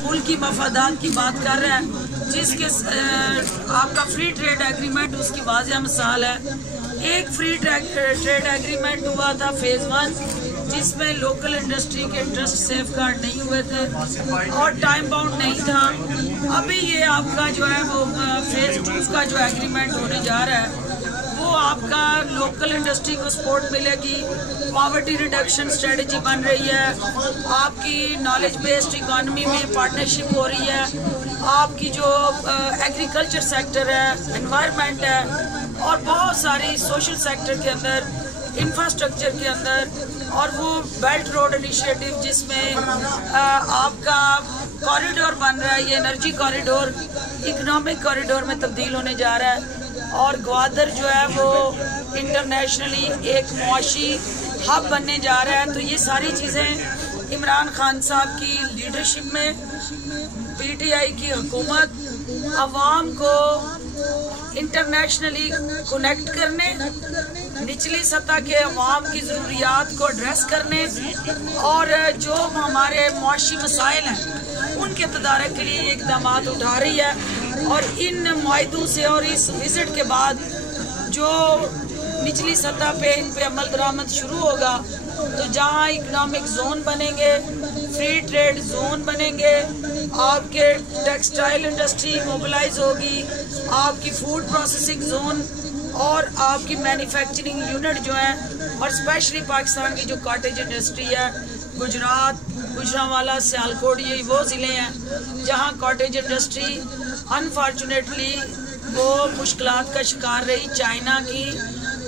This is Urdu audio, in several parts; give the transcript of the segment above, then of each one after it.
ملک کی مفادات کی بات کر رہے ہیں، جس کے آپ کا فری ٹریڈ ایگریمنٹ اس کی واضح مثال ہے۔ ایک فری ٹریڈ ایگریمنٹ ہوا تھا فیز 1، جس میں لوکل انڈسٹری کے انٹرسٹ سیف گارڈ نہیں ہوئے تھے اور ٹائم باؤنڈ نہیں تھا۔ ابھی یہ آپ کا جو ہے وہ فیز 2 کا جو ایگریمنٹ ہونے جا رہا ہے، وہ آپ کا لوکل انڈسٹری کو سپورٹ ملے گی، پاورٹی ریڈکشن اسٹریٹجی بن رہی ہے، آپ کی نالج بیسڈ اکانومی میں پارٹنرشپ ہو رہی ہے، آپ کی جو ایگریکلچر سیکٹر ہے، انوائرمنٹ ہے، اور بہت ساری سوشل سیکٹر کے اندر، انفراسٹرکچر کے اندر، اور وہ بیلٹ روڈ انیشیٹو جس میں آپ کا کوریڈور بن رہا ہے، یہ انرجی کوریڈور اکنامک کوریڈور میں تبدیل ہونے جا رہا ہے، اور گوادر جو ہے وہ انٹرنیشنلی ایک معاشی ہب بننے جا رہا ہے۔ تو یہ ساری چیزیں عمران خان صاحب کی لیڈرشپ میں پی ٹی آئی کی حکومت عوام کو انٹرنیشنلی کنیکٹ کرنے، نچلی سطح کے عوام کی ضروریات کو ایڈریس کرنے، اور جو ہمارے معاشی مسائل ہیں ان کے تدارک کے لیے اقدامات اٹھا رہی ہے۔ اور ان معاہدوں سے اور اس وزٹ کے بعد جو نچلی سطح پہ ان پہ عمل درآمد شروع ہوگا، تو جہاں اکنامک زون بنیں گے، فری ٹریڈ زون بنیں گے، آپ کے ٹیکسٹائل انڈسٹری موبلائز ہوگی، آپ کی فوڈ پروسیسنگ زون اور آپ کی مینوفیکچرنگ یونٹ جو ہیں، اور اسپیشلی پاکستان کی جو کاٹیج انڈسٹری ہے، گجرات، گجرانوالا، سیالکوٹ، یہ وہ ضلع ہیں جہاں کاٹیج انڈسٹری انفارچونیٹلی وہ مشکلات کا شکار رہی۔ چائنا کی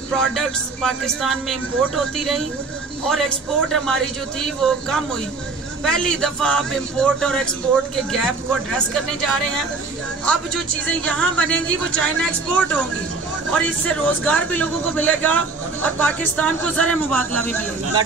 پروڈکٹس پاکستان میں امپورٹ ہوتی رہی اور ایکسپورٹ ہماری جو تھی وہ کم ہوئی۔ پہلی دفعہ آپ امپورٹ اور ایکسپورٹ کے گیپ کو ایڈریس کرنے جا رہے ہیں۔ اب جو چیزیں یہاں بنیں گی وہ چائنا ایکسپورٹ ہوں گی، اور اس سے روزگار بھی لوگوں کو ملے گا اور پاکستان کو زر مبادلہ بھی ملے گا۔